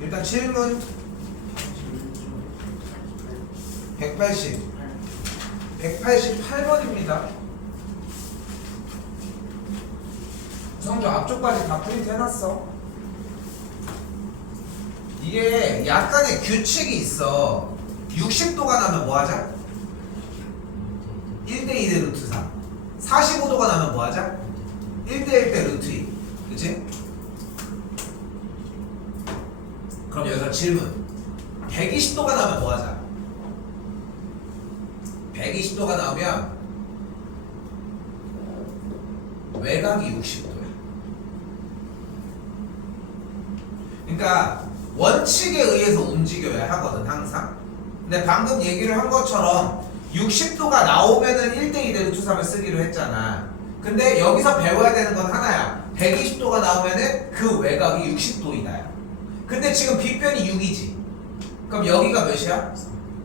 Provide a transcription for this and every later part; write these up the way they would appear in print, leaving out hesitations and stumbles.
일단 질문 188번입니다. 성조 앞쪽까지 다 프린트 해놨어. 이게 약간의 규칙이 있어. 60도가 나면 뭐 하자? 1대2대 루트 3. 45도가 나면 뭐 하자? 1대1대 루트 2. 그치? 그럼 여기서 질문. 120도가 나면 뭐 하자? 120도가 나오면 외곽이 60도야. 그러니까 원칙에 의해서 움직여야 하거든 항상. 근데 방금 얘기를 한 것처럼 60도가 나오면은 1대2대 루트 3을 쓰기로 했잖아. 근데 여기서 배워야 되는 건 하나야. 120도가 나오면은 그 외곽이 60도이다야. 근데 지금 빗변이 6이지. 그럼 여기가 몇이야?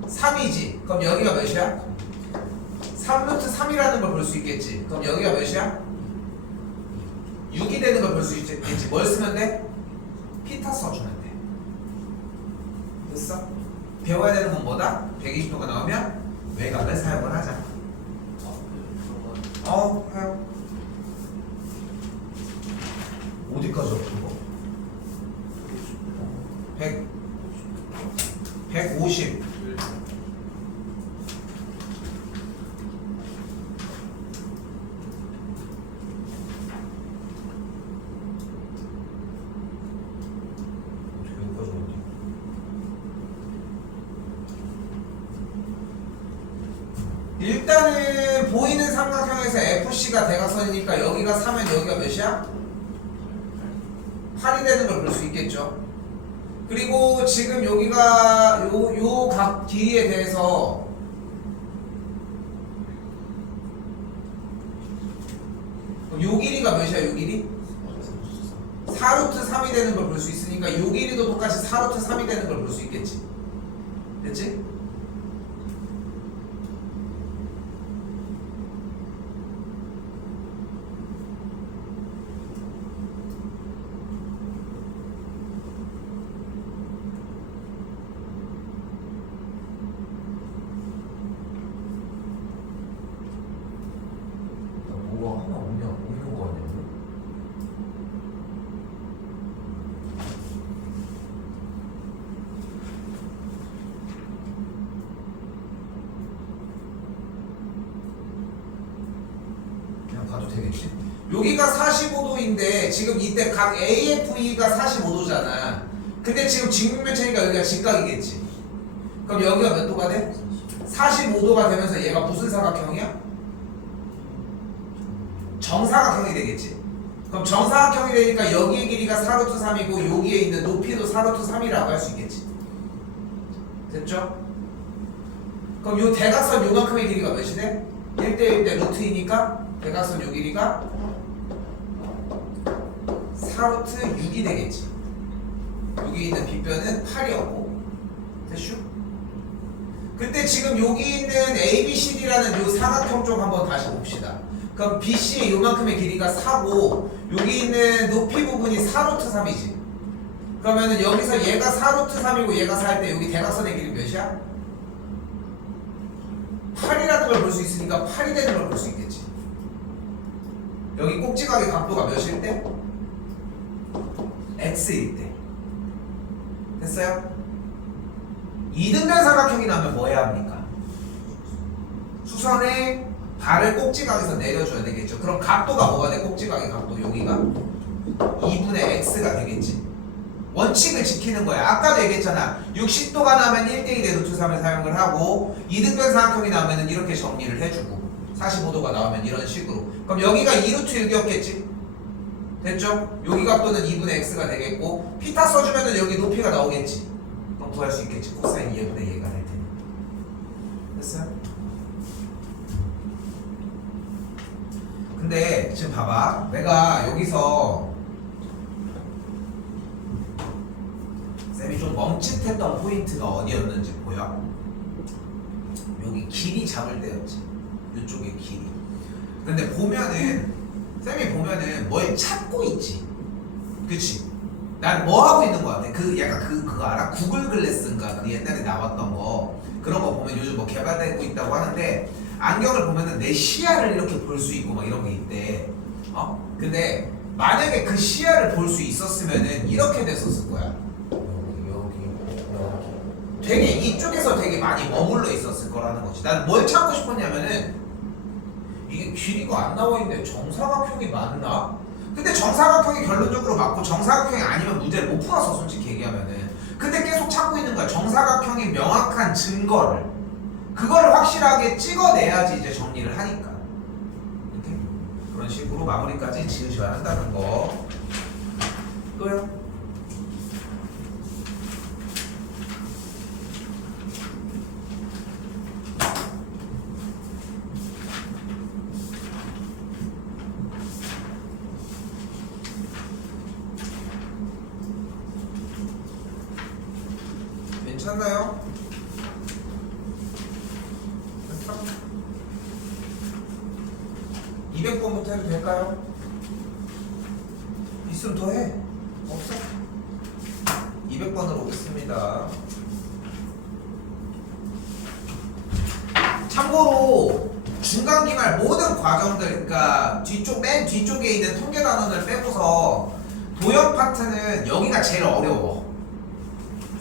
3이지. 그럼 여기가 몇이야? 3루트 3이라는 걸 볼 수 있겠지. 그럼 여기가 몇이야? 6이 되는 걸 볼 수 있겠지. 뭘 쓰면 돼? 피타 써주면 돼. 됐어? 배워야 되는 건 뭐다? 120도가 나오면 외곽을 사용을 하자. 해요. 어디까지 없고? 150. 일단은 보이는 삼각형에서 FC가 대각선이니까 여기가 3면 여기가 몇이야? 8이 되는 걸 볼 수 있겠죠. 그리고 지금 여기가 요 각 길이에 대해서 요 길이가 몇이야? 요 길이? 4루트 3이 되는 걸 볼 수 있으니까 요 길이도 똑같이 4루트 3이 되는 걸 볼 수 있겠지. 됐지? 뭐가 하나 없는 거 같냐? 그냥 가도 되겠지? 여기가 45도인데 지금 이때 각 AFE가 45도잖아. 근데 지금 직육면체니까 여기가 직각이겠지. 그럼 여기가 몇 도가 돼? 45도가 되면서 얘가 무슨 사각형이야? 정사각형이 되겠지. 그럼 정사각형이 되니까 여기의 길이가 4루트 3이고 여기에 있는 높이도 4루트 3이라고 할 수 있겠지. 됐죠? 그럼 요 대각선 요만큼의 길이가 몇이 돼? 1대1대 루트 2니까 대각선 요 길이가 4루트 6이 되겠지. 여기 있는 빗변은 8이었고. 됐슈? 근데 지금 여기 있는 ABCD라는 요 사각형 쪽 한번 다시 봅시다. 그럼 BC의 요만큼의 길이가 4고 여기 있는 높이 부분이 4루트 3이지. 그러면은 여기서 얘가 4루트 3이고 얘가 4일 때 여기 대각선의 길이 몇이야? 8이라는 걸 볼 수 있으니까 8이 되는 걸 볼 수 있겠지. 여기 꼭지각의 각도가 몇일 때? X일 때. 됐어요? 이등변 사각형이 나면 뭐 해야 합니까? 수선의 발을 꼭지각에서 내려줘야 되겠죠. 그럼 각도가 뭐가 돼? 꼭지각의 각도 여기가 2분의 x가 되겠지. 원칙을 지키는 거야. 아까도 얘기했잖아. 60도가 나면 1대2대 루트 3을 사용을 하고 이등변 사각형이 나오면 이렇게 정리를 해주고 45도가 나오면 이런 식으로. 그럼 여기가 2루트 6이었겠지. 됐죠? 여기 각도는 2분의 x가 되겠고 피타 써주면 여기 높이가 나오겠지. 그럼 구할 수 있겠지. 코사인 2분의 2가 될 테니. 됐어요? 근데 지금 봐봐. 내가 여기서 쌤이 좀 멈칫했던 포인트가 어디였는지 보여? 여기 길이 잡을 때였지. 이쪽에 길이. 근데 보면은 쌤이 보면은 뭘 찾고 있지. 그치? 난 뭐 하고 있는 거 같아? 그 약간 그거 알아? 구글 글래스인가 그 옛날에 나왔던 거 그런 거 보면 요즘 뭐 개발되고 있다고 하는데 안경을 보면은 내 시야를 이렇게 볼 수 있고 막 이런 게 있대. 근데 만약에 그 시야를 볼 수 있었으면은 이렇게 됐었을 거야. 여기. 되게 이쪽에서 되게 많이 머물러 있었을 거라는 거지. 난 뭘 찾고 싶었냐면은 이게 길이가 안 나와 있는데 정사각형이 맞나? 근데 정사각형이 결론적으로 맞고 정사각형이 아니면 문제를 못 풀었어 솔직히 얘기하면은. 근데 계속 찾고 있는 거야. 정사각형이 명확한 증거를. 그거를 확실하게 찍어내야지 이제 정리를 하니까. 이렇게 그런 식으로 마무리까지 지으셔야 한다는 거. 또요? 괜찮나요? 200번부터 해도 될까요? 있으면 더 해. 없어? 200번으로 오겠습니다. 참고로 중간기말 모든 과정들, 그러니까 맨 뒤쪽에 있는 통계 단원을 빼고서 도형 파트는 여기가 제일 어려워.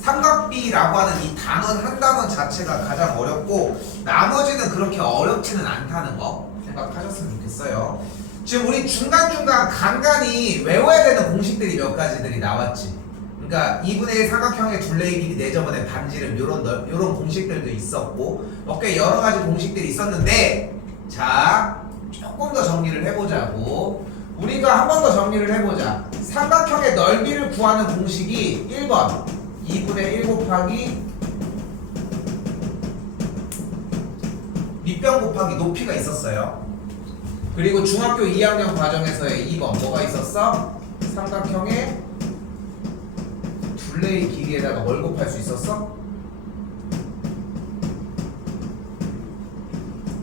삼각비라고 하는 이 단원 한 단원 자체가 가장 어렵고 나머지는 그렇게 어렵지는 않다는 거 생각하셨으면 좋겠어요. 지금 우리 중간중간 간간히 외워야 되는 공식들이 몇 가지들이 나왔지. 그러니까 2분의 1 삼각형의 둘레의 길이 내저번에 반지름 요런 공식들도 있었고 꽤 여러 가지 공식들이 있었는데 자 조금 더 정리를 해보자고. 우리가 한 번 더 정리를 해보자. 삼각형의 넓이를 구하는 공식이 1번 2분의 1 곱하기 밑변 곱하기 높이가 있었어요. 그리고 중학교 2학년 과정에서의 2번 뭐가 있었어? 삼각형의 둘레의 길이에다가 뭘 곱할 수 있었어?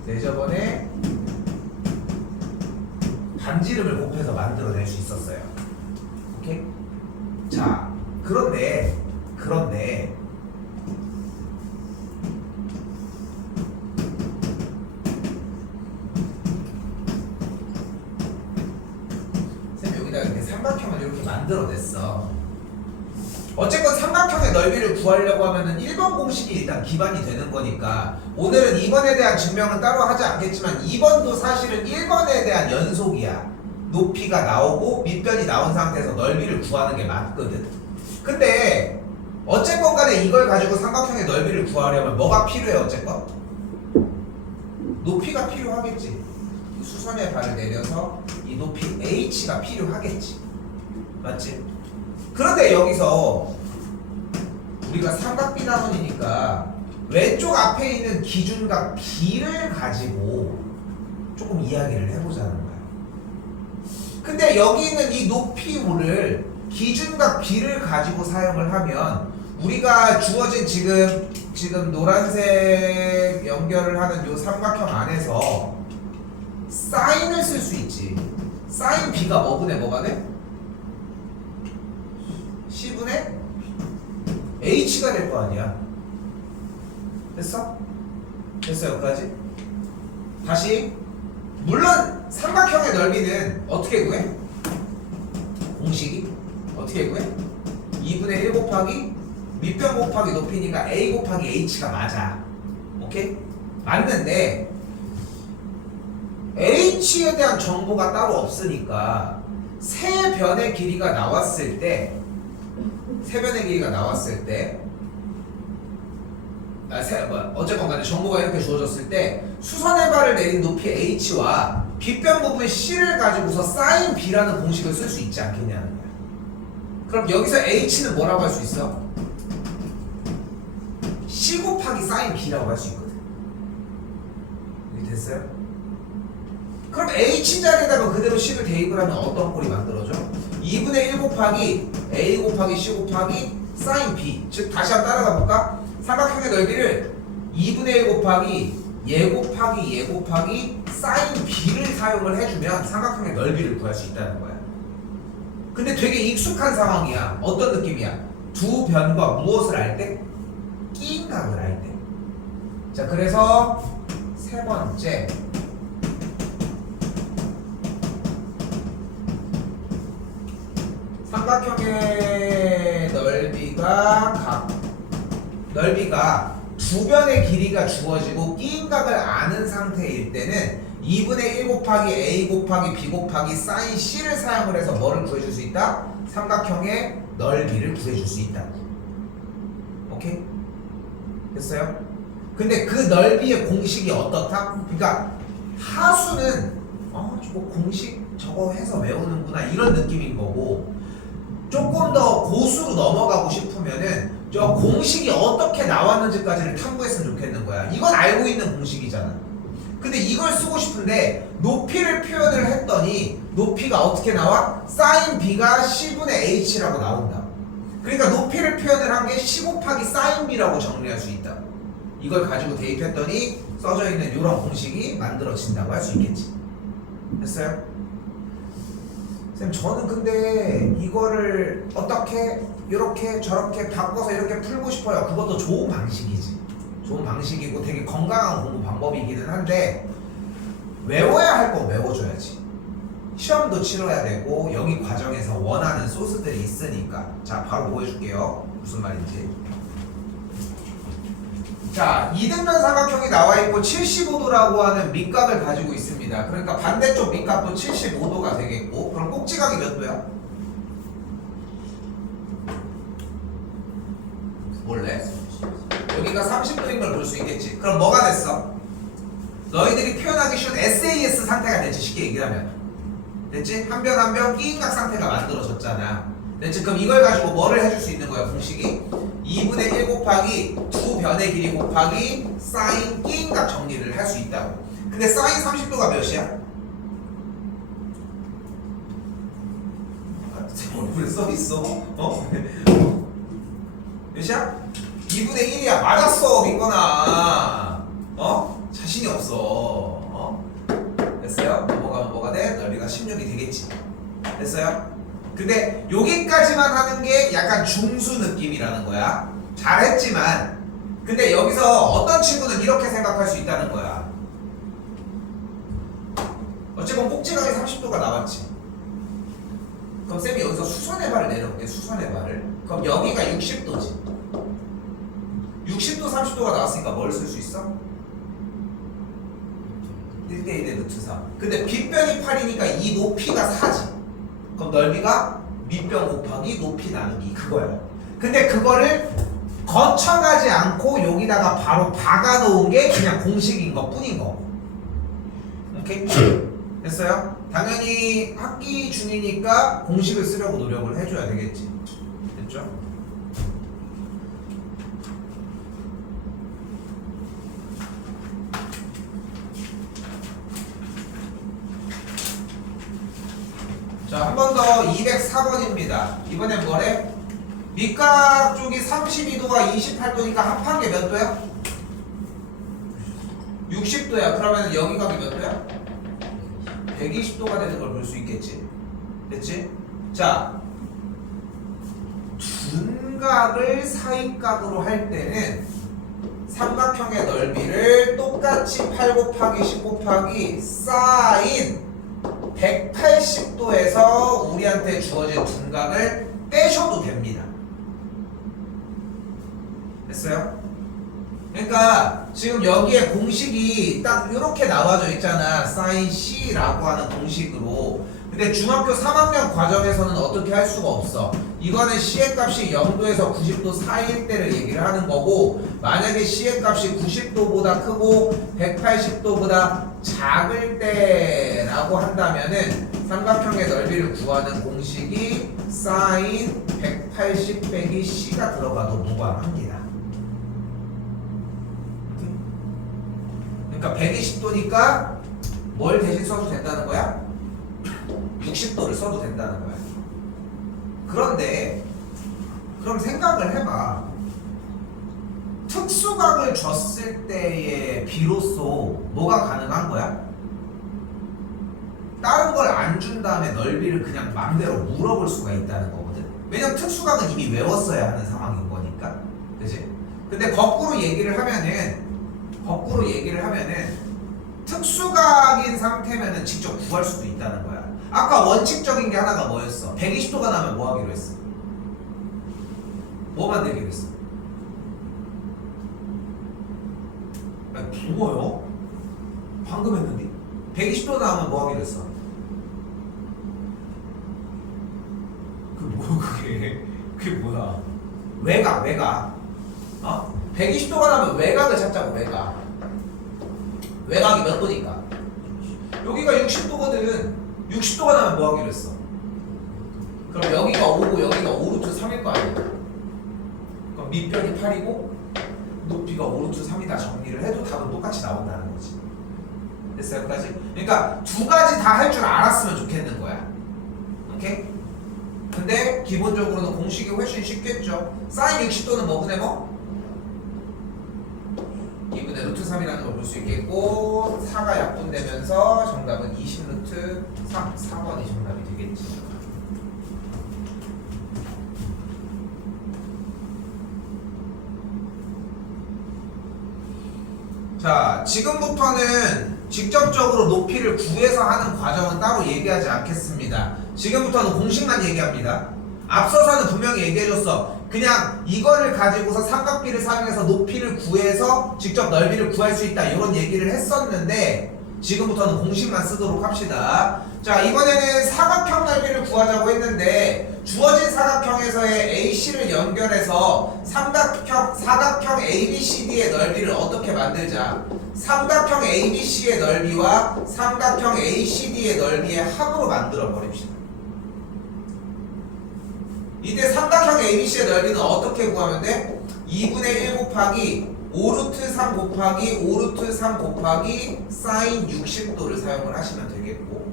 내저번에 반지름을 곱해서 만들어낼 수 있었어요. 오케이? 자, 그런데 쌤 여기다가 이렇게 삼각형을 이렇게 만들어냈어. 어쨌건 삼각형의 넓이를 구하려고 하면은 1번 공식이 일단 기반이 되는 거니까 오늘은 2번에 대한 증명은 따로 하지 않겠지만 2번도 사실은 1번에 대한 연속이야. 높이가 나오고 밑변이 나온 상태에서 넓이를 구하는 게 맞거든. 근데 어쨌건 간에 이걸 가지고 삼각형의 넓이를 구하려면 뭐가 필요해? 어쨌건 높이가 필요하겠지. 수선의 발을 내려서 이 높이 h가 필요하겠지. 맞지? 그런데 여기서 우리가 삼각비 단원이니까 왼쪽 앞에 있는 기준각 b를 가지고 조금 이야기를 해보자는 거야. 근데 여기 있는 이 높이를 기준각 b를 가지고 사용을 하면 우리가 주어진 지금 노란색 연결을 하는 요 삼각형 안에서 사인을 쓸 수 있지. 사인 b가 뭐분의 뭐가 돼? C분의 H가 될 거 아니야. 됐어? 됐어 여기까지? 다시 물론 삼각형의 넓이는 어떻게 구해? 공식이 어떻게 구해? 2분의 1 곱하기 밑변 곱하기 높이니까 A 곱하기 H가 맞아. 오케이? 맞는데 H에 대한 정보가 따로 없으니까 세 변의 길이가 나왔을 때 어쨌건 간에 정보가 이렇게 주어졌을 때 수선의 발을 내린 높이 H와 빗변 부분 C를 가지고서 sin B라는 공식을 쓸 수 있지 않겠냐는 거야. 그럼 여기서 H는 뭐라고 할 수 있어? C 곱하기 sin B라고 할 수 있거든. 이게 됐어요? 그럼 H 자리에다가 그대로 C를 대입을 하면 어떤 꼴이 만들어져? 2분의 1 곱하기 A 곱하기 C 곱하기 sin B. 즉 다시 한번 따라가 볼까? 삼각형의 넓이를 2분의 1 곱하기 얘 곱하기 sin B를 사용을 해주면 삼각형의 넓이를 구할 수 있다는 거야. 근데 되게 익숙한 상황이야. 어떤 느낌이야? 두 변과 무엇을 알 때? 끼인각을 알 때. 자, 그래서 세 번째 삼각형의 넓이가 두 변의 길이가 주어지고 끼인각을 아는 상태일 때는 2분의 1 곱하기 a 곱하기 b 곱하기 sin c를 사용을 해서 뭐를 구해줄 수 있다? 삼각형의 넓이를 구해줄 수 있다. 오케이? 됐어요? 근데 그 넓이의 공식이 어떻다? 그러니까 하수는 저거 공식 저거 해서 외우는구나 이런 느낌인 거고, 조금 더 고수로 넘어가고 싶으면은 저 공식이 어떻게 나왔는지까지를 탐구했으면 좋겠는 거야. 이건 알고 있는 공식이잖아. 근데 이걸 쓰고 싶은데 높이를 표현을 했더니 높이가 어떻게 나와? sin b가 c분의 h라고 나온다. 그러니까 높이를 표현을 한 게 c 곱하기 sin b라고 정리할 수 있다. 이걸 가지고 대입했더니 써져 있는 이런 공식이 만들어진다고 할 수 있겠지. 됐어요? 쌤, 저는 근데 이거를 어떻게 이렇게 저렇게 바꿔서 이렇게 풀고 싶어요. 그것도 좋은 방식이지. 좋은 방식이고 되게 건강한 공부 방법이기는 한데 외워야 할 거 외워줘야지. 시험도 치러야 되고 여기 과정에서 원하는 소스들이 있으니까. 자, 바로 보여줄게요. 무슨 말인지. 자, 이등변 삼각형이 나와 있고 75도라고 하는 밑각을 가지고 있습니다. 그러니까 반대쪽 밑각도 75도가 되겠고, 그럼 꼭지각이 몇 도야? 원래 여기가 30도인 걸 볼 수 있겠지. 그럼 뭐가 됐어? 너희들이 표현하기 쉬운 SAS 상태가 됐지. 쉽게 얘기를 하면 됐지? 한 변 한 변 끼인각 상태가 만들어졌잖아. 됐지? 그럼 이걸 가지고 뭐를 해줄 수 있는 거야? 공식이 2분의 1 곱하기 두 변의 길이 곱하기 사인 끼인각 정리를 할 수 있다고. 근데 사인 30도가 몇이야? 얼굴에 써있어. 몇이야? 2분의 1이야. 맞았어, 민건아. 자신이 없어. 됐어요? 넘어가면 뭐가 돼? 넓이가 16이 되겠지. 됐어요? 근데 여기까지만 하는 게 약간 중수 느낌이라는 거야. 잘했지만 근데 여기서 어떤 친구는 이렇게 생각할 수 있다는 거야. 어쨌건 꼭지각이 30도가 나왔지. 그럼 쌤이 여기서 수선의 발을 내려볼게. 수선의 발을. 그럼 여기가 60도지. 60도 30도가 나왔으니까 뭘 쓸 수 있어? 1대1의 루트 3. 근데 빗변이 8이니까 이 높이가 4지. 그럼 넓이가 밑변 곱하기 높이 나누기 그거야. 근데 그거를 거쳐가지 않고 여기다가 바로 박아 놓은 게 그냥 공식인 것 뿐인 거. 오케이? 됐어요? 당연히 학기 중이니까 공식을 쓰려고 노력을 해줘야 되겠지. 됐죠? 자, 한 번 더 204번입니다. 이번엔 뭐래? 밑각 쪽이 32도가 28도니까 합한 게 몇 도야? 60도야. 그러면 여기 각이 몇 도야? 120도가 되는 걸 볼 수 있겠지. 됐지? 자, 둔각을 사익각으로 할 때는 삼각형의 넓이를 똑같이 8 곱하기 10 곱하기 사인 180도에서 우리한테 주어진 둔각을 빼셔도 됩니다. 됐어요? 그러니까 지금 여기에 공식이 딱 이렇게 나와져 있잖아. sin c라고 하는 공식으로. 근데 중학교 3학년 과정에서는 어떻게 할 수가 없어. 이거는 c의 값이 0도에서 90도 사이일 때를 얘기를 하는 거고, 만약에 c의 값이 90도보다 크고 180도보다 작을 때라고 한다면은 삼각형의 넓이를 구하는 공식이 sin 180 빼기 c가 들어가도 무방합니다. 그러니까 120도니까 뭘 대신 써도 된다는 거야? 60도를 써도 된다는 거야. 그런데 그럼 생각을 해봐. 특수각을 줬을 때에 비로소 뭐가 가능한 거야? 다른 걸 안 안 준 다음에 넓이를 그냥 마음대로 물어볼 수가 있다는 거거든. 왜냐면 특수각은 이미 외웠어야 하는 상황인 거니까. 그치? 근데 거꾸로 얘기를 하면은 특수각인 상태면은 직접 구할 수도 있다는 거야. 아까 원칙적인 게 하나가 뭐였어? 120도가 나면 뭐 하기로 했어? 뭐 만들기로 했어? 붕어요? 방금 했는데? 120도 나오면 뭐 하기로 했어? 그게 뭐야? 외곽. 120도가 나면 외곽을 찾자고, 외곽. 외곽이 몇 도니까? 여기가 60도거든. 60도가 나면 뭐 하기로 했어? 그럼 여기가 5고 여기가 5루트 3일 거 아니야? 그럼 밑변이 8이고 높이가 5루트 3이다 정리를 해도 답은 똑같이 나온다는 거지. 됐어요? 여기까지? 그러니까 두 가지 다 할 줄 알았으면 좋겠는 거야. 오케이? 근데 기본적으로는 공식이 훨씬 쉽겠죠. 사인 60도는 뭐분의 뭐? 2분의 루트 3이라는 걸 볼 수 있겠고 4가 약분되면서 정답은 20 루트 3, 4번이 정답이 되겠지. 자, 지금부터는 직접적으로 높이를 구해서 하는 과정은 따로 얘기하지 않겠습니다. 지금부터는 공식만 얘기합니다. 앞서서는 분명히 얘기해줬어. 그냥 이거를 가지고서 삼각비를 사용해서 높이를 구해서 직접 넓이를 구할 수 있다 이런 얘기를 했었는데 지금부터는 공식만 쓰도록 합시다. 자, 이번에는 사각형 넓이를 구하자고 했는데 주어진 사각형에서의 AC를 연결해서 사각형 ABCD의 넓이를 어떻게 만들자. 삼각형 ABC의 넓이와 삼각형 ACD의 넓이의 합으로 만들어 버립시다. 이때 삼각형 ABC의 넓이는 어떻게 구하면 돼? 2분의 1 곱하기 5루트 3 곱하기 5루트 3 곱하기 사인 60도를 사용을 하시면 되겠고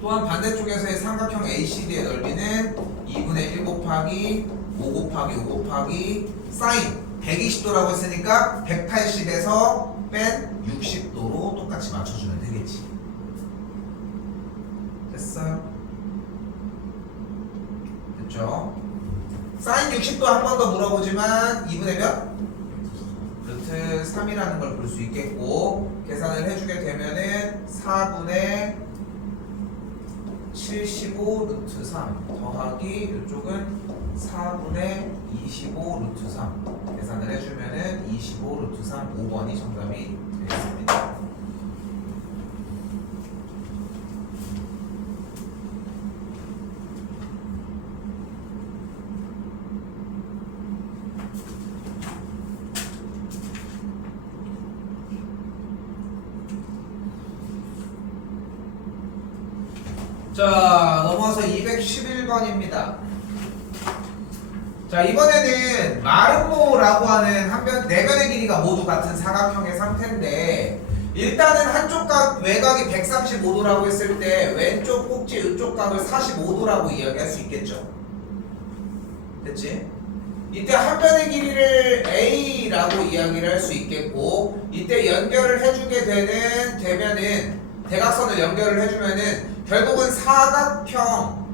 또한 반대쪽에서의 삼각형 ACD의 넓이는 2분의 1 곱하기 5 곱하기 5 곱하기 사인 120도라고 했으니까 180에서 뺀 60도로 똑같이 맞춰주면 되겠지. 됐어요? 됐죠? 사인 60도 한 번 더 물어보지만 2분의 몇? 루트 3이라는 걸 볼 수 있겠고 계산을 해주게 되면은 4분의 75 루트 3 더하기 이쪽은 4분의 25 루트 3 계산을 해주면은 25 루트 3 5번이 정답이 되겠습니다. 자, 넘어와서 211번입니다. 자, 이번에는 마름모라고 하는 네 변의 길이가 모두 같은 사각형의 상태인데 일단은 한쪽 각 외곽이 135도라고 했을 때 왼쪽 꼭지 이쪽 각을 45도라고 이야기할 수 있겠죠. 됐지? 이때 한 변의 길이를 A라고 이야기를 할 수 있겠고 이때 연결을 해주게 되면은 대각선을 연결을 해주면은 결국은 사각형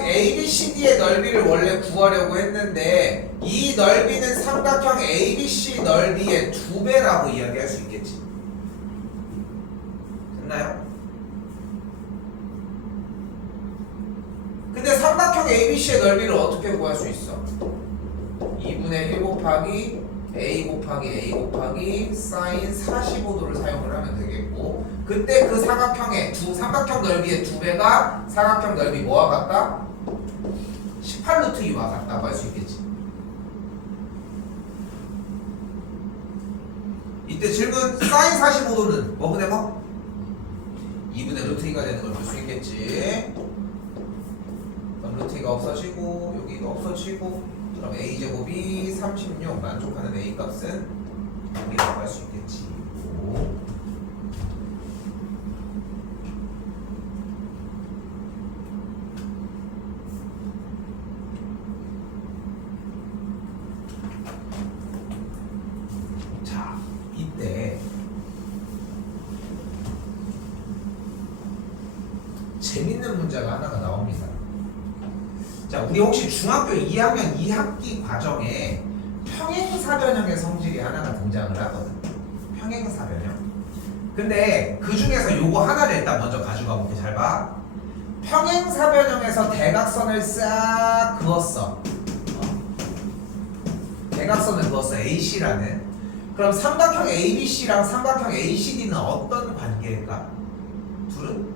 ABCD의 넓이를 원래 구하려고 했는데 이 넓이는 삼각형 ABC 넓이의 2배라고 이야기할 수 있겠지. 됐나요? 근데 삼각형 ABC의 넓이를 어떻게 구할 수 있어? 2분의 1 곱하기 A 곱하기 A 곱하기 사인 45도를 사용을 하면 되겠고 그때 그 삼각형 넓이의 2배가 사각형 넓이 뭐와 같다? 18루트 2와 같다고 할 수 있겠지. 이때 질문 사인 45도는 뭐분의 뭐? 2분의 루트 2가 되는 걸 볼 수 있겠지. 그럼 루트 2가 없어지고 여기가 없어지고 그럼 a제곱이 36 만족하는 a 값은 0이라고 할 수 있겠지. 오. 자, 이때 재밌는 문제가 하나가 나옵니다. 자, 우리 혹시 중학교 2학년 2학기 과정에 평행사변형의 성질이 하나가 등장을 하거든. 평행사변형. 근데 그 중에서 요거 하나를 일단 먼저 가져가 볼게. 잘 봐. 평행사변형에서 대각선을 싹 그었어. 대각선을 그었어. AC라는. 그럼 삼각형 ABC랑 삼각형 ACD는 어떤 관계일까? 둘은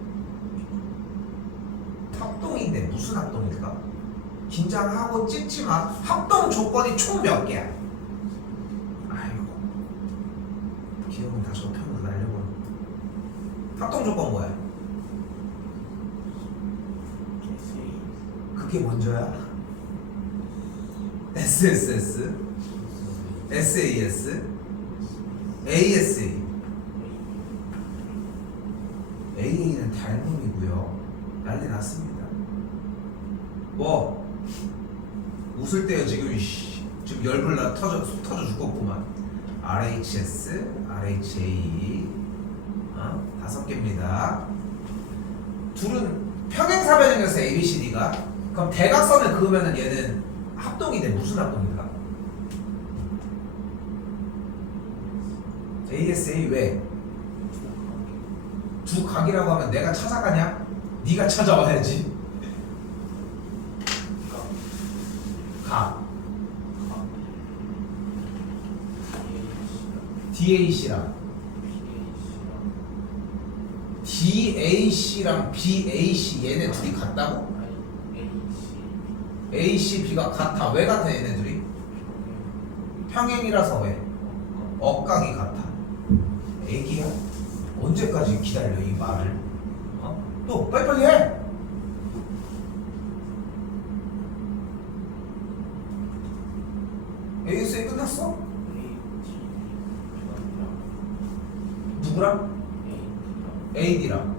합동인데 무슨 합동일까? 긴장하고 찍지 마. 합동 조건이 총 몇 개야? 아이고, 기억은 다 저편으로 날려버려. 합동 조건 뭐야? 그게 먼저야? SSS, SAS, ASA. AA는 닮음이고요. 난리 났습니다. 뭐? 웃을 때요 지금. 지금 열불 나 터져 죽겠구만. RHS, RHA 5개입니다. 둘은 평행사변형에서 ABCD가. 그럼 대각선을 그으면은 얘는 합동이 돼. 무슨 합동일까? ASA. 왜? 두 각이라고 하면 내가 찾아가냐? 네가 찾아와야지. 각 DAC랑 DAC랑 BAC 얘네 둘이 같다고? AC, B가 같아. 왜 같아 얘네들이? 평행이라서. 왜? 억각이 같아. 애기야? 언제까지 기다려 이 말을? 또 빨리빨리 해! ASA 끝났어? 누구랑? AD랑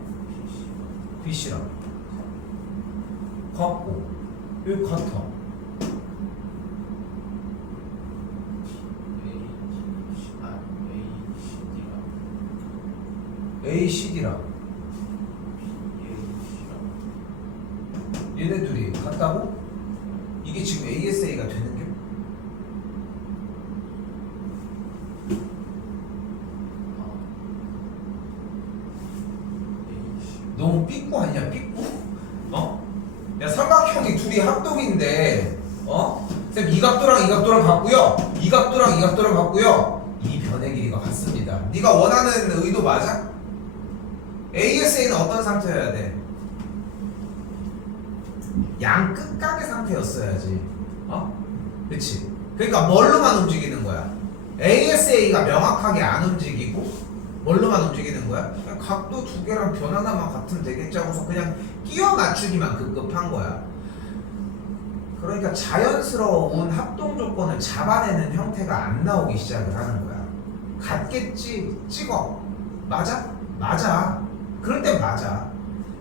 BC랑 같고 여기 같아. ACD랑 얘네 둘이 같다고? 이게 지금 ASA가 되는 게? 너무 삐꾸 아니야? 삐꾸? 야, 삼각형이 둘이 합동인데 쌤 이 각도랑 이 각도랑 같고요, 이 각도랑 이 각도랑 같고요, 이 변의 길이가 같습니다. 네가 원하는 의도 맞아? ASA는 어떤 상태여야 돼? 양 끝각의 상태였어야지. 그치? 그러니까 뭘로만 움직이는 거야? ASA가 명확하게 안 움직이고 뭘로만 움직이는 거야? 그냥 각도 두 개랑 변 하나만 같으면 되겠지 하고서 그냥 끼워 맞추기만 급급한 거야. 그러니까 자연스러운 합동 조건을 잡아내는 형태가 안 나오기 시작을 하는 거야. 같겠지? 찍어. 맞아? 맞아. 그럴 땐 맞아.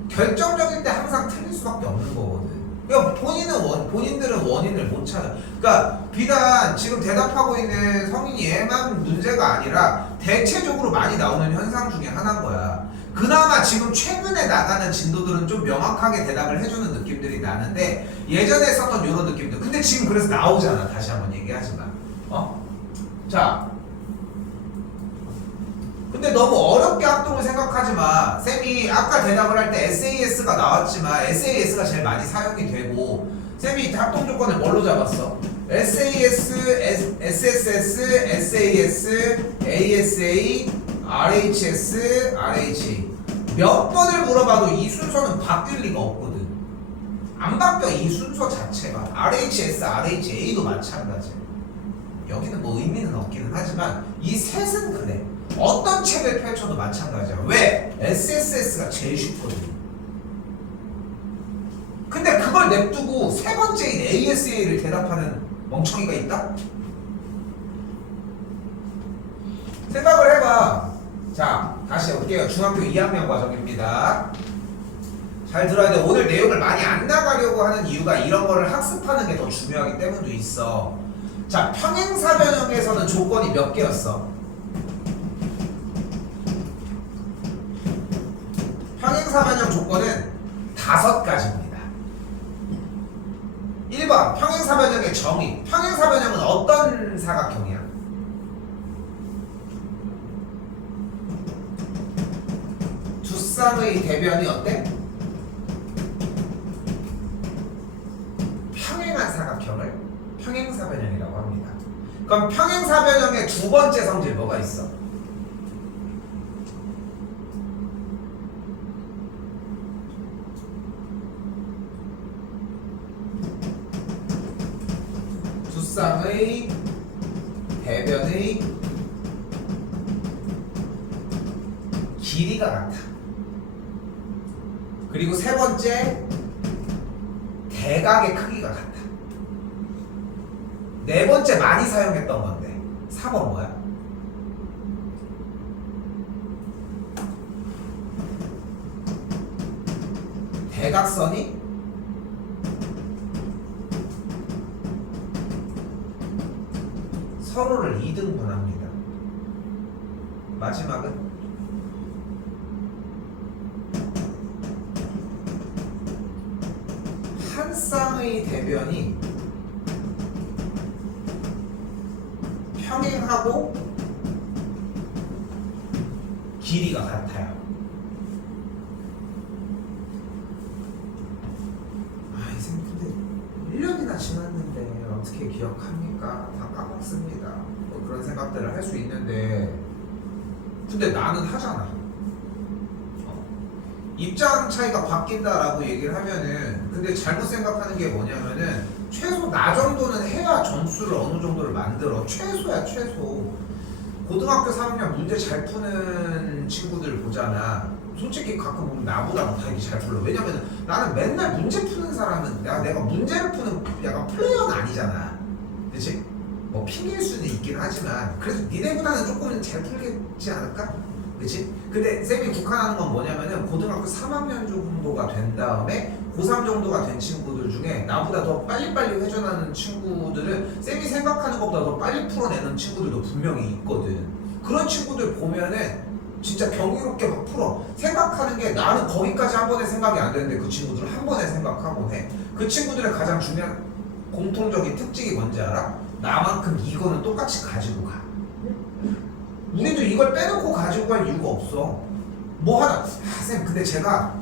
결정적일 때 항상 틀릴 수밖에 없는 거거든. 그러니까 본인들은 원인을 못 찾아. 그러니까 비단 지금 대답하고 있는 성인이 얘만 문제가 아니라 대체적으로 많이 나오는 현상 중에 하나인 거야. 그나마 지금 최근에 나가는 진도들은 좀 명확하게 대답을 해주는 느낌들이 나는데 예전에 썼던 이런 느낌들. 근데 지금 그래서 나오잖아. 다시 한번 얘기하지만. 자. 근데 너무 어렵게 합동을 생각하지 마. 쌤이 아까 대답을 할 때 SAS가 나왔지만 SAS가 제일 많이 사용이 되고, 쌤이 합동 조건을 뭘로 잡았어? SAS, SSS, SAS, ASA, RHS, RHA. 몇 번을 물어봐도 이 순서는 바뀔 리가 없거든. 안 바뀌어, 이 순서 자체가. RHS, RHA도 마찬가지. 여기는 뭐 의미는 없기는 하지만 이 셋은 그래. 어떤 책을 펼쳐도 마찬가지야. 왜? SSS가 제일 쉽거든. 근데 그걸 냅두고 세 번째인 ASA를 대답하는 멍청이가 있다? 생각을 해봐. 자, 다시 올게요. 중학교 2학년 과정입니다. 잘 들어야 돼. 오늘 내용을 많이 안 나가려고 하는 이유가 이런 거를 학습하는 게 더 중요하기 때문도 있어. 자, 평행사변형에서는 조건이 몇 개였어? 평행사변형 조건은 5가지입니다. 1번 평행사변형의 정의. 평행사변형은 어떤 사각형이야? 두 쌍의 대변이 어때? 평행한 사각형을 평행사변형이라고 합니다. 그럼 평행사변형의 두 번째 성질 뭐가 있어? 두 쌍의 대변의 길이가 같아. 그리고 세 번째, 대각의 크기가 같아. 네 번째 많이 사용했던 건데 4번 뭐야? 대각선이 서로를 이등분합니다. 마지막은 한 쌍의 대변이 평행하고 길이가 같아요. 이 쌤 근데 1년이나 지났는데 어떻게 기억합니까? 다 까먹습니다. 뭐 그런 생각들을 할 수 있는데 근데 나는 하잖아. 입장 차이가 바뀐다라고 얘기를 하면은 근데 잘못 생각하는 게 뭐냐면은 최소 나 정도는 해야 점수를 어느 정도를 만들어. 최소야 최소. 고등학교 3학년 문제 잘 푸는 친구들 보잖아. 솔직히 가끔 보면 나보다 못하게 잘 풀어. 왜냐면 나는 맨날 문제 푸는 사람은 내가 문제를 푸는 약간 플레이어는 아니잖아. 그치? 뭐 핑계일 수는 있긴 하지만 그래도 니네보다는 조금 잘 풀겠지 않을까? 그치? 근데 쌤이 국한하는 건 뭐냐면은 고등학교 3학년 정도가 된 다음에 고3 정도가 된 친구들 중에 나보다 더 빨리빨리 회전하는 친구들은 쌤이 생각하는 것보다 더 빨리 풀어내는 친구들도 분명히 있거든. 그런 친구들 보면은 진짜 경이롭게 막 풀어. 생각하는 게 나는 거기까지 한 번에 생각이 안 되는데 그 친구들은 한 번에 생각하곤 해. 그 친구들의 가장 중요한 공통적인 특징이 뭔지 알아? 나만큼 이거는 똑같이 가지고 가. 우리도 이걸 빼놓고 가지고 갈 이유가 없어. 뭐 하나 쌤 근데 제가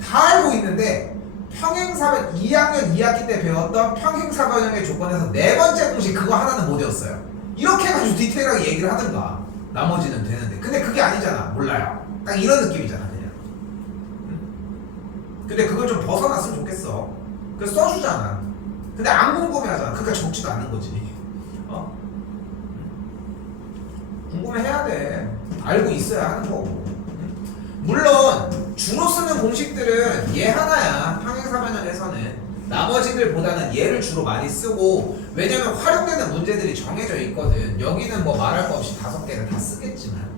다 알고 있는데 평행사변 2학년 2학기 때 배웠던 평행사변형의 조건에서 네 번째 공식 그거 하나는 못 외웠어요. 이렇게 해가지고 디테일하게 얘기를 하든가 나머지는 되는데 근데 그게 아니잖아. 몰라요. 딱 이런 느낌이잖아 그냥. 근데 그걸 좀 벗어났으면 좋겠어. 그래서 써주잖아. 근데 안 궁금해하잖아. 그러니까 적지도 않는 거지. 궁금해해야 돼. 알고 있어야 하는 거고. 물론 주로 쓰는 공식들은 얘 하나야. 평행사변형에서는 나머지들보다는 얘를 주로 많이 쓰고 왜냐면 활용되는 문제들이 정해져 있거든. 여기는 뭐 말할 거 없이 5개를 다 쓰겠지만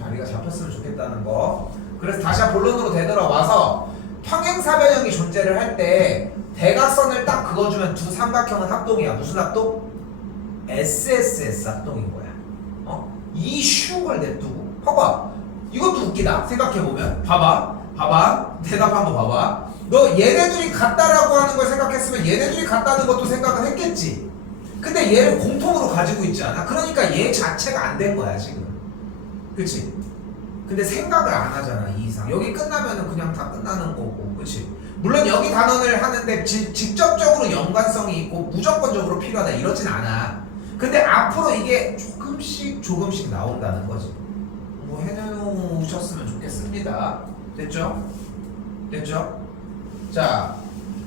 자리가 잡혔으면 좋겠다는 거. 그래서 다시 본론으로 되돌아와서 평행사변형이 존재를 할 때 대각선을 딱 그어주면 두 삼각형은 합동이야. 무슨 합동? SSS 합동인 거야. 이 쉬운 걸 냅두고 봐봐. 이것도 웃기다. 생각해보면 봐봐. 대답 한번 봐봐. 너 얘네들이 같다라고 하는 걸 생각했으면 얘네들이 같다는 것도 생각은 했겠지. 근데 얘를 공통으로 가지고 있지 않아? 그러니까 얘 자체가 안 된 거야 지금. 그치? 근데 생각을 안 하잖아. 이 이상 여기 끝나면은 그냥 다 끝나는 거고. 그치? 물론 여기 단원을 하는데 직접적으로 연관성이 있고 무조건적으로 필요하다 이러진 않아. 근데 앞으로 이게 조금씩 나온다는 거지. 뭐 해놓으셨으면 좋겠습니다. 됐죠? 자,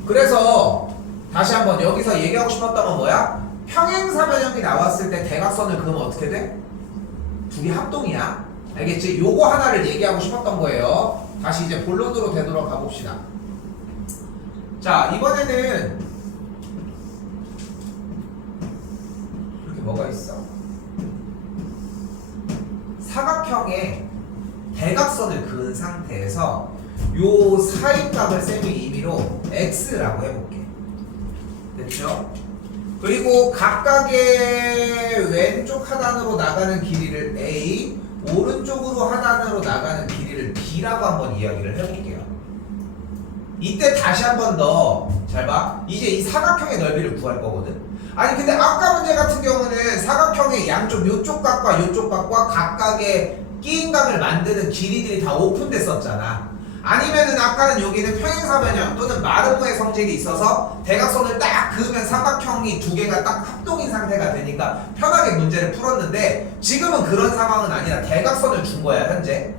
그래서 다시 한번 여기서 얘기하고 싶었던 건 뭐야? 평행사변형이 나왔을 때 대각선을 그으면 어떻게 돼? 둘이 합동이야. 알겠지? 요거 하나를 얘기하고 싶었던 거예요. 다시 이제 본론으로 되돌아가 봅시다. 자, 이번에는 뭐가 있어? 사각형의 대각선을 그은 상태에서 요 사이값을 쌤이 임의로 x라고 해볼게. 됐죠? 그리고 각각의 왼쪽 하단으로 나가는 길이를 a, 오른쪽으로 하단으로 나가는 길이를 b라고 한번 이야기를 해볼게요. 이때 다시 한번 더 잘 봐. 이제 이 사각형의 넓이를 구할 거거든. 아니 근데 아까 문제 같은 경우는 사각형의 양쪽 요쪽 각과 요쪽 각과 각각의 끼인 각을 만드는 길이들이 다 오픈됐었잖아. 아니면은 아까는 여기는 평행사변형 또는 마르모의 성질이 있어서 대각선을 딱 그으면 삼각형이 두 개가 딱 합동인 상태가 되니까 편하게 문제를 풀었는데 지금은 그런 상황은 아니라 대각선을 준 거야 현재.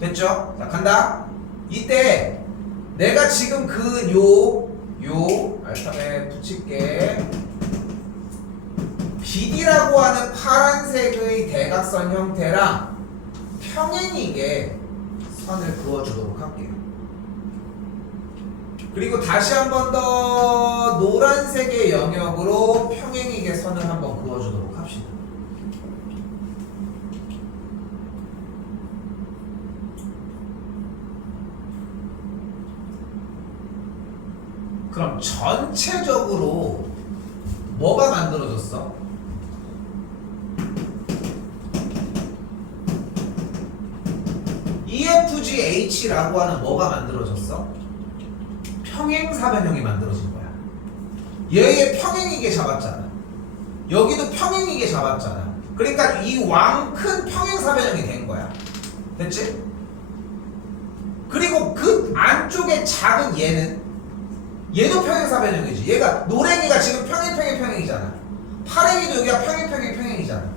됐죠? 자 간다. 이때 내가 지금 그은 요 알파벳 붙일게. BD라고 하는 파란색의 대각선 형태랑 평행이게 선을 그어주도록 할게요. 그리고 다시 한 번 더 노란색의 영역으로 평행이게 선을 한번 그어주도록 합시다. 그럼 전체적으로 뭐가 만들어졌어? EFGH라고 하는 뭐가 만들어졌어? 평행사변형이 만들어진 거야. 얘의 평행이게 잡았잖아. 여기도 평행이게 잡았잖아. 그러니까 이 왕큰 평행사변형이 된 거야. 됐지? 그리고 그 안쪽에 작은 얘도 평행사변형이지. 얘가 노랭이가 지금 평행이잖아. 파랭이도 여기가 평행이잖아.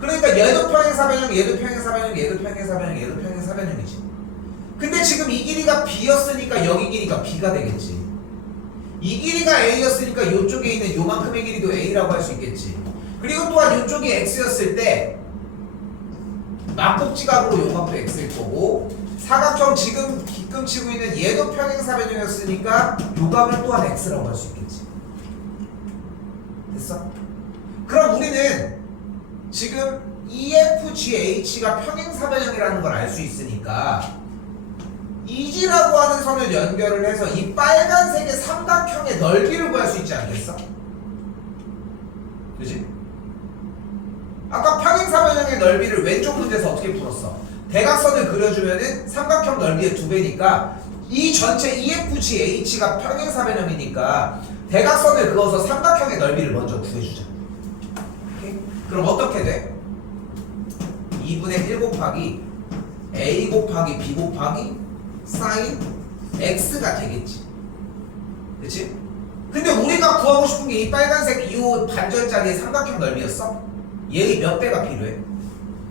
그러니까 얘도 평행사변형, 얘도 평행사변형, 얘도 평행사변형, 얘도 평행사변형이지. 근데 지금 이 길이가 B였으니까 여기 길이가 B가 되겠지. 이 길이가 A였으니까 이쪽에 있는 요만큼의 길이도 A라고 할 수 있겠지. 그리고 또한 이쪽이 X였을 때 막복지각으로 요각도 X일 거고, 사각형 지금 기끔 치고 있는 얘도 평행사변형이었으니까 요각을 또한 X라고 할 수 있겠지. 됐어? 그럼 우리는 지금 EFGH가 평행사변형이라는 걸 알 수 있으니까 EG라고 하는 선을 연결을 해서 이 빨간색의 삼각형의 넓이를 구할 수 있지 않겠어? 그치? 아까 평행사변형의 넓이를 왼쪽 문제에서 어떻게 풀었어? 대각선을 그려주면은 삼각형 넓이의 2배니까 이 전체 EFGH가 평행사변형이니까 대각선을 그어서 삼각형의 넓이를 먼저 구해주자. 오케이? 그럼 어떻게 돼? 2분의 1 곱하기 A 곱하기 B 곱하기 사인 X가 되겠지. 그치? 근데 우리가 구하고 싶은 게 이 빨간색 이 반절짜리의 삼각형 넓이였어? 얘의 몇 배가 필요해?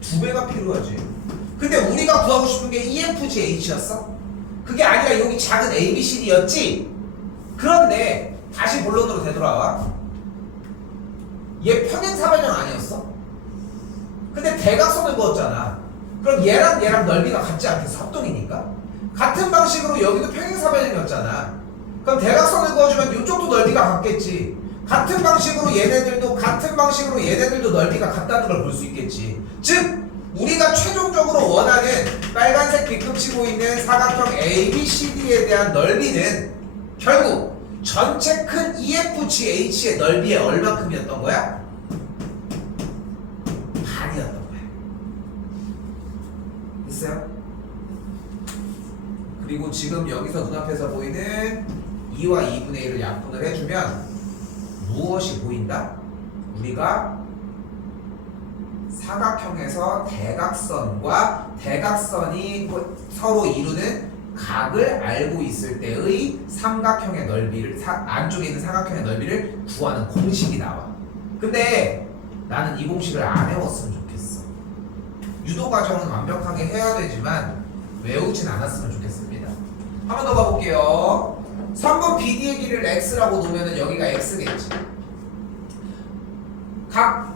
2배가 필요하지. 근데 우리가 구하고 싶은 게 EFGH였어? 그게 아니라 여기 작은 ABCD였지? 그런데 다시 본론으로 되돌아와. 얘 평행사변형 아니었어? 근데 대각선을 그었잖아. 그럼 얘랑 넓이가 같지 않겠어? 합동이니까. 같은 방식으로 여기도 평행사변형이었잖아. 그럼 대각선을 그어주면 이쪽도 넓이가 같겠지. 같은 방식으로 얘네들도 넓이가 같다는 걸 볼 수 있겠지. 즉 우리가 최종적으로 원하는 빨간색 뒤꿈치고 있는 사각형 ABCD에 대한 넓이는 결국 전체 큰 EFGH의 넓이의 얼마큼이었던 거야? 반이었던 거야. 됐어요? 그리고 지금 여기서 눈앞에서 보이는 2와 2분의 1을 약분을 해주면 무엇이 보인다? 우리가 사각형에서 대각선과 대각선이 서로 이루는 각을 알고 있을 때의 삼각형의 넓이를 안쪽에 있는 삼각형의 넓이를 구하는 공식이 나와. 근데 나는 이 공식을 안 외웠으면 좋겠어. 유도 과정은 완벽하게 해야 되지만 외우진 않았으면 좋겠습니다. 한 번 더 가볼게요. 3번 BD의 길이를 X라고 놓으면 여기가 X겠지. 각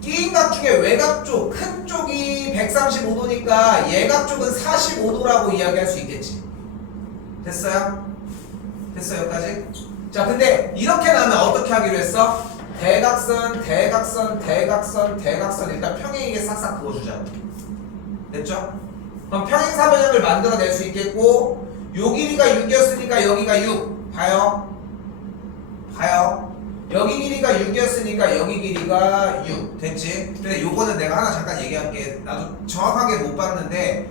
끼인 각 중에 외각 쪽, 큰 쪽이 135도니까 예각 쪽은 45도라고 이야기할 수 있겠지. 됐어요? 됐어요 여기까지? 자 근데 이렇게 나면 어떻게 하기로 했어? 대각선, 대각선, 대각선, 대각선 일단 평행이게 싹싹 그어주자. 됐죠? 그럼 평행사변형을 만들어낼 수 있겠고 요 길이가 6이었으니까 여기가 6 봐요. 봐요. 여기 길이가 6이었으니까 여기 길이가 6 됐지? 근데 요거는 내가 하나 잠깐 얘기할게. 나도 정확하게 못 봤는데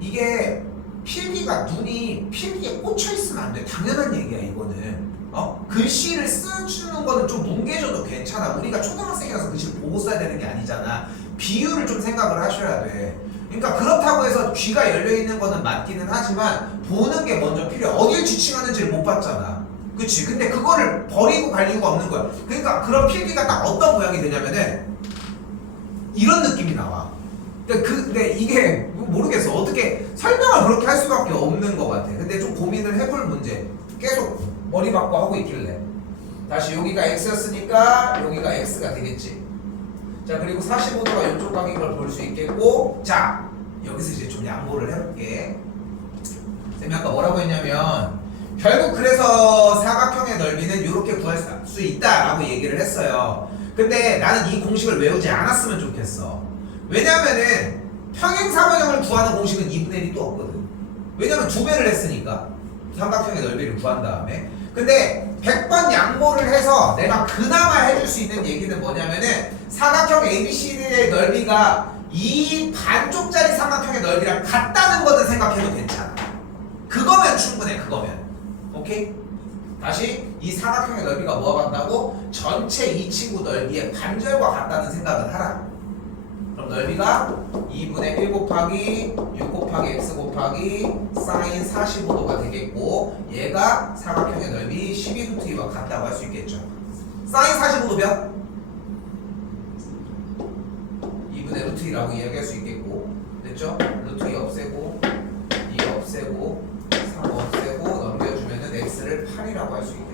이게 필기가 눈이 필기에 꽂혀 있으면 안 돼. 당연한 얘기야 이거는. 글씨를 써주는 거는 좀 뭉개져도 괜찮아. 우리가 초등학생이라서 글씨를 보고 써야 되는 게 아니잖아. 비율을 좀 생각을 하셔야 돼. 그러니까 그렇다고 해서 귀가 열려있는 거는 맞기는 하지만 보는 게 먼저 필요해. 어딜 지칭하는지를 못 봤잖아. 그치? 근데 그거를 버리고 갈 이유가 없는 거야. 그러니까 그런 필기가 딱 어떤 모양이 되냐면은 이런 느낌이 나와. 근데 이게 모르겠어. 어떻게 설명을 그렇게 할 수밖에 없는 것 같아. 근데 좀 고민을 해볼 문제. 계속 머리 바꿔 하고 있길래. 다시 여기가 x였으니까 여기가 x가 되겠지. 자, 그리고 45도가 이쪽 각인 걸 볼 수 있겠고, 자, 여기서 이제 좀 양보를 해볼게. 쌤이 아까 뭐라고 했냐면, 결국 그래서 사각형의 넓이는 이렇게 구할 수 있다라고 얘기를 했어요. 근데 나는 이 공식을 외우지 않았으면 좋겠어. 왜냐면은 평행사변형을 구하는 공식은 2분의 1이 또 없거든. 왜냐면 2배를 했으니까. 삼각형의 넓이를 구한 다음에. 근데 100번 양보를 해서 내가 그나마 해줄 수 있는 얘기는 뭐냐면은 사각형 ABCD의 넓이가 이 반쪽짜리 삼각형의 넓이랑 같다는 거는 생각해도 괜찮아. 그거면 충분해. 그거면 오케이? 다시 이 사각형의 넓이가 뭐가 같다고? 전체 이 친구 넓이의 반절과 같다는 생각을 하라. 그럼 넓이가 2분의 1 곱하기 6 곱하기 x 곱하기 사인 45도가 되겠고 얘가 사각형의 넓이 12루트 2와 같다고 할 수 있겠죠. 사인 45도 몇? 2분의 루트 2라고 이야기할 수 있겠고 됐죠? 루트 2 없애고 2 없애고 3 없애고 넘겨주면은 x를 8이라고 할 수 있겠죠.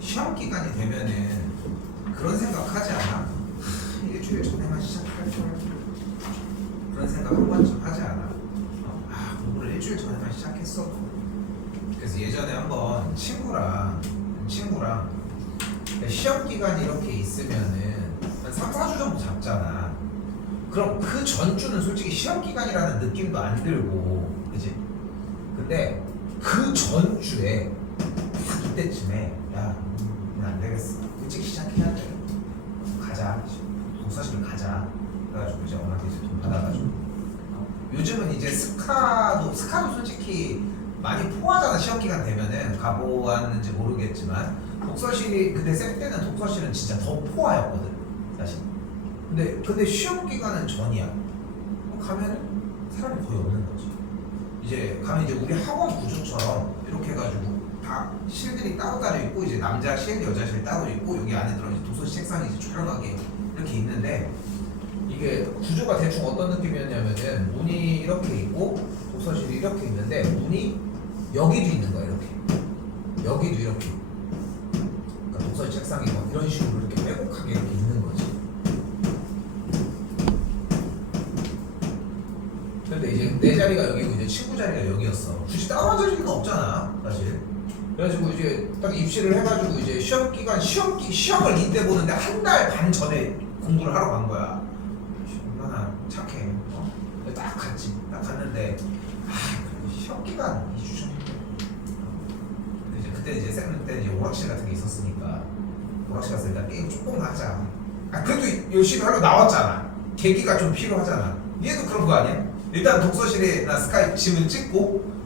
시험 기간이 되면은 그런 생각 하지 않아? 일주일 전에만 시작할 걸 그런 생각 한 번쯤 하지 않아? 공부를 일주일 전에만 시작했어. 그래서 예전에 한번 친구랑 시험 기간이 이렇게 있으면은 한 3, 4주 정도 잡잖아. 그럼 그 전주는 솔직히 시험 기간이라는 느낌도 안 들고 그치? 근데 그 전주에 딱 이때쯤에 야 안 되겠어. 일찍 시작해야 돼. 가자. 독서실을 가자. 그래가지고 이제 엄마한테 이제 돈 받아가지고. 요즘은 이제 스카도 솔직히 많이 포하잖아. 시험 기간 되면은 가보았는지 모르겠지만 독서실이 그때 쌤 때는 독서실은 진짜 더 포하였거든 사실. 근데 시험 기간은 전이야. 가면은 사람이 거의 없는 거지. 이제 가면 이제 우리 학원 구조처럼 이렇게 해가지고. 다 실들이 따로 있고 이제 남자 실, 여자 실 따로 있고 여기 안에 들어 이제 도서실 책상이 이제 조용하게 이렇게 있는데 이게 구조가 대충 어떤 느낌이었냐면은 문이 이렇게 있고 도서실이 이렇게 있는데 문이 여기도 있는 거야 이렇게 여기도 이렇게 그러니까 도서실 책상이 뭐 이런 식으로 이렇게 빼곡하게 이렇게 있는 거지. 근데 이제 내 자리가 여기고 이제 친구 자리가 여기였어. 굳이 따로 앉을 수는 없잖아 사실. 그래가지고 이제 딱 입시를 해가지고 이제 시험 기간 시험을 이때 보는데 한 달 반 전에 공부를 하러 간 거야. 얼마나 착해. 딱 갔지. 딱 갔는데 시험 기간 2주 전인데. 이제 그때 이제 쌤 때 이제 오락실 같은 게 있었으니까 오락실 가서 일단 게임 조금 하자. 그래도 열심히 하러 나왔잖아. 계기가 좀 필요하잖아. 얘도 그런 거 아니야? 일단 독서실에 나 스카이프 짐을 찍고.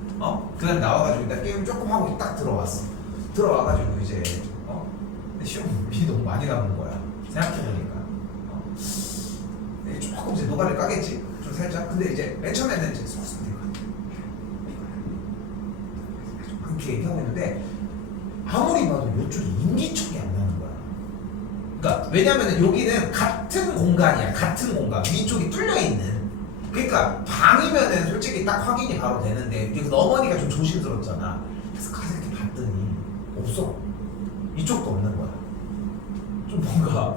그날 나와가지고 일단 게임 조금 하고 딱 들어왔어. 들어와가지고 이제 근데 시험이 너무 많이 남은 거야. 생각해보니까 조금 이제 노가리를 까겠지. 좀 살짝. 근데 이제 맨 처음에는 이제 속았으면 될 것 같아. 그렇게 얘기하고 있는데 아무리 봐도 이쪽이 인기척이 안 나는 거야. 그러니까 왜냐면은 여기는 같은 공간이야. 같은 공간. 위쪽이 뚫려 있는. 그러니까 방이면은 솔직히 딱 확인이 바로 되는데 이게 넘어니까 좀 조심스럽잖아. 그래서 가서 이렇게 봤더니 없어. 이쪽도 없는 거야. 좀 뭔가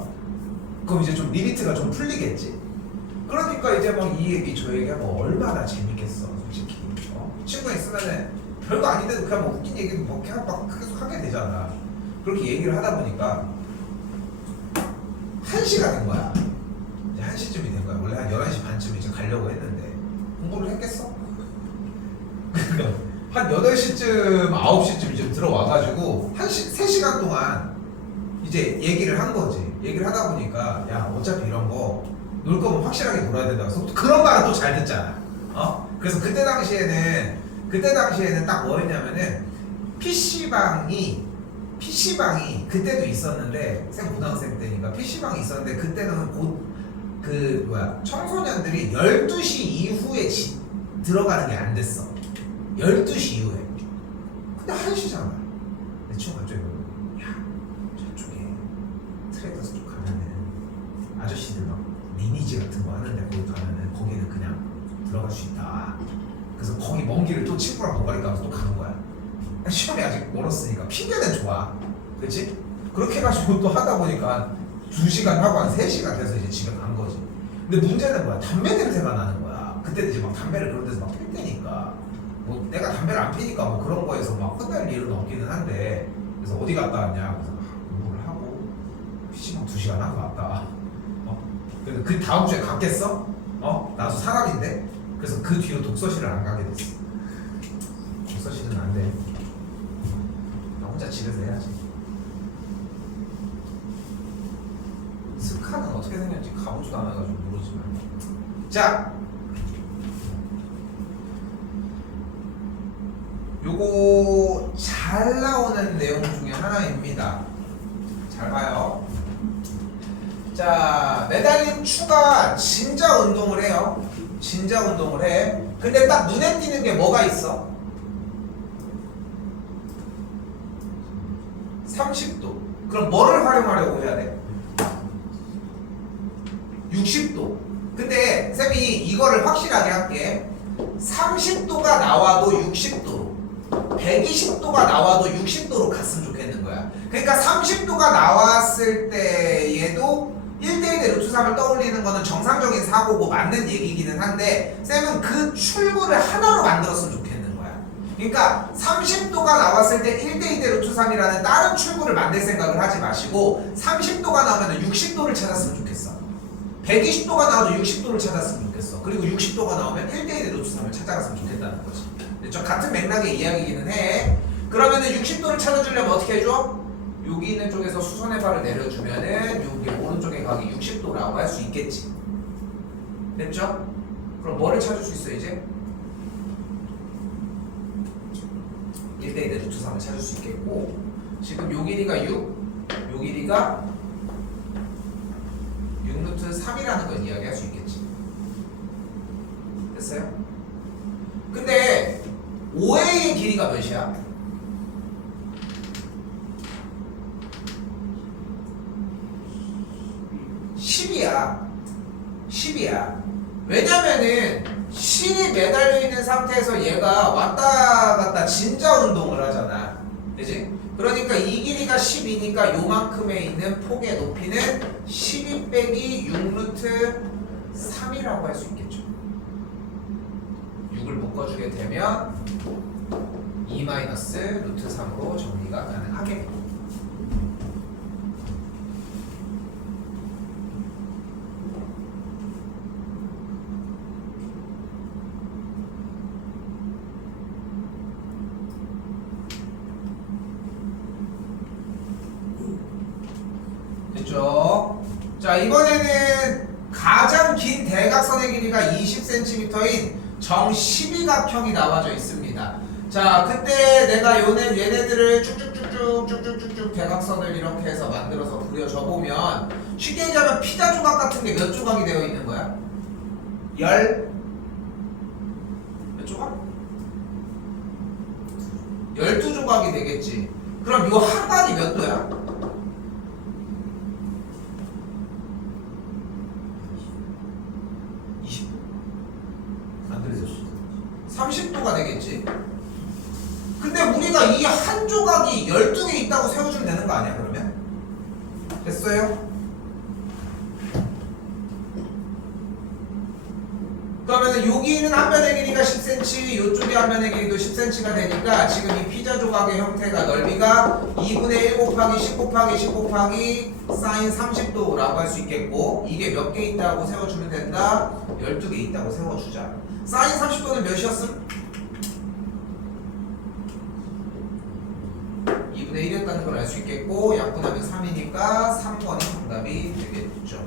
그럼 이제 좀 리미트가 좀 풀리겠지. 그러니까 이제 막 이 얘기 저 얘기하고 얼마나 재밌겠어 솔직히. 친구 있으면은 별거 아닌데도 그냥 뭐 웃긴 얘기도 뭐 계속 하게 되잖아. 그렇게 얘기를 하다 보니까 1시가 된 거야. 이제 1시쯤이 된 거야. 원래 한 11시 반쯤 이제 가려고 했는데 공부를 했겠어? 한 8시쯤 9시쯤 이제 들어와가지고 3시간 동안 이제 얘기를 한 거지. 얘기를 하다 보니까 야 어차피 이런 거 놀 거면 확실하게 놀아야 된다. 그래서 그런 말은 또 잘 듣잖아. 그래서 그때 당시에는 딱 뭐였냐면은 PC방이 그때도 있었는데 생 고등학생 때니까 PC방이 있었는데 그때는 청소년들이 12시 이후에 들어가는 게 안 됐어. 12시 이후에. 근데 1시잖아. 내 친구가 갑자기 야 저쪽에 트레이더스 쪽 가면은 아저씨들 막 리니지 같은 거 하는데 거기 가면은 거기는 그냥 들어갈 수 있다. 그래서 거기 먼 길을 또 친구랑 노가리 가면서 또 가는 거야. 시험이 아직 멀었으니까 핑계는 좋아. 그치? 그렇게 해가지고 또 하다 보니까 2시간 하고 한 3시간 돼서 이제 집에 간 거지. 근데 문제는 뭐야? 담배 냄새가 나는 거야. 그때 이제 막 담배를 그런 데서 막 필 때니까 뭐 내가 담배를 안 피니까 뭐 그런 거에서 막 혼날 일은 없기는 한데 그래서 어디 갔다 왔냐? 그래서 공부를 하고 PC방 2시간 하고 왔다. 그래서 그 다음 주에 갔겠어? 나도 사람인데. 그래서 그 뒤로 독서실을 안 가게 됐어. 독서실은 안 돼. 나 혼자 집에서 해야지. 스카는 어떻게 생겼는지 가보지도 않아가지고 모르지만. 자, 요거 잘 나오는 내용 중에 하나입니다. 잘 봐요. 자, 매달림 추가 진자 운동을 해요. 진자 운동을 해. 근데 딱 눈에 띄는 게 뭐가 있어? 30도. 그럼 뭐를 활용하려고 해야 돼? 60도. 근데 쌤이 이거를 확실하게 할게. 30도가 나와도 60도로 120도가 나와도 60도로 갔으면 좋겠는 거야. 그러니까 30도가 나왔을 때에도 1대1대 루트 3을 떠올리는 거는 정상적인 사고고 맞는 얘기기는 한데 쌤은 그 출구를 하나로 만들었으면 좋겠는 거야. 그러니까 30도가 나왔을 때 1대2대 루트 3이라는 다른 출구를 만들 생각을 하지 마시고 30도가 나오면 60도를 찾았으면 좋겠어. 120도가 나와도 60도를 찾았으면 좋겠어. 그리고 60도가 나오면 1대1대 루트 3을 찾아갔으면 좋겠다는 거지. 저 같은 맥락의 이야기기는 해. 그러면은 60도를 찾아주려면 어떻게 해줘? 여기 있는 쪽에서 수선의 발을 내려주면은 여기 오른쪽에 가기 60도라고 할 수 있겠지. 됐죠? 그럼 뭐를 찾을 수 있어 이제? 1대1대 루트 3을 찾을 수 있겠고 지금 요 길이가 6, 요 길이가 6루트 3이라는 걸 이야기할 수 있겠지. 됐어요? 근데 OA의 길이가 몇이야? 10이야. 왜냐면은 실이 매달려 있는 상태에서 얘가 왔다 갔다 진자 운동을 하잖아. 그지? 그러니까 이 길이가 10이니까 요만큼에 있는 폭의 높이는 12 빼기 6루트 3이라고 할 수 있겠죠. 6을 묶어주게 되면 2 마이너스 루트 3으로 정리가 가능하겠고. 됐죠? 자, 이번에는 가장 긴 대각선의 길이가 20cm인 정12각형이 나와져 있습니다. 자, 그때 내가 얘네들을 쭉쭉쭉쭉 대각선을 이렇게 해서 만들어서 그려줘 보면 쉽게 얘기하면 피자 조각 같은 게 몇 조각이 되어 있는 거야? 몇 조각? 12조각이 되겠지. 그럼 요 하관이 몇 도야? 20도? 안 그래졌어. 30도가 되겠지. 근데 우리가 이 한 조각이 12개 있다고 세워주면 되는 거 아니야, 그러면? 됐어요? 그러면은 여기는 한 변의 길이가 10cm, 이쪽에 한 변의 길이도 10cm가 되니까 지금 이 피자 조각의 형태가 넓이가 2분의 1 곱하기 10 곱하기 10 곱하기 사인 30도라고 할 수 있겠고, 이게 몇 개 있다고 세워주면 된다? 12개 있다고 세워주자. 사인 30도는 몇이었음? 2분의 1이었다는 걸 알 수 있겠고, 약분하면 3이니까 3번이 정답이 되겠죠.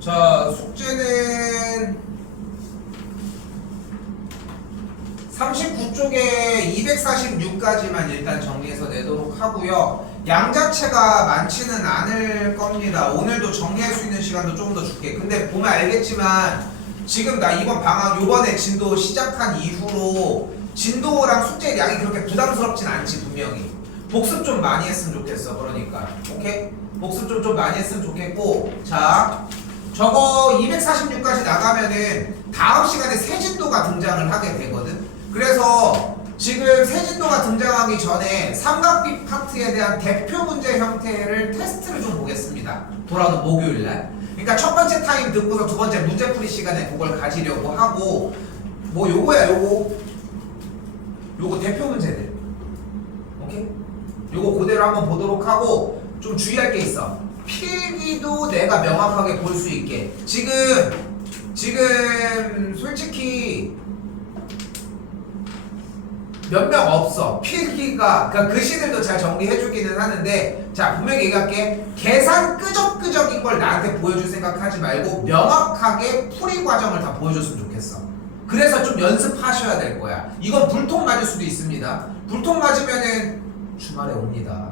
자, 숙제는 39쪽에 246까지만 일단 정리해서 내도록 하고요. 양자체가 많지는 않을 겁니다. 오늘도 정리할 수 있는 시간도 조금 더 줄게. 근데 보면 알겠지만 지금 나 이번 방학 요번에 진도 시작한 이후로 진도랑 숙제 양이 그렇게 부담스럽진 않지. 분명히 복습 좀 많이 했으면 좋겠어. 그러니까 오케이? 복습 좀 많이 했으면 좋겠고, 자 저거 246까지 나가면은 다음 시간에 세진도가 등장을 하게 되거든. 그래서 지금 세진도가 등장하기 전에 삼각비 파트에 대한 대표 문제 형태를 테스트를 좀 보겠습니다. 돌아오는 목요일날. 그러니까 첫 번째 타임 듣고서 두 번째 문제풀이 시간에 그걸 가지려고 하고, 뭐 요거야 요거 대표 문제들. 오케이? 요거 그대로 한번 보도록 하고, 좀 주의할 게 있어. 필기도 내가 명확하게 볼 수 있게. 지금 솔직히 몇 명 없어. 필기가, 그러니까 글씨들도 잘 정리해주기는 하는데, 자 분명히 얘기할게. 계산 끄적끄적인 걸 나한테 보여줄 생각하지 말고 명확하게 풀이 과정을 다 보여줬으면 좋겠어. 그래서 좀 연습하셔야 될 거야. 이건 불통 맞을 수도 있습니다. 불통 맞으면은 주말에 옵니다.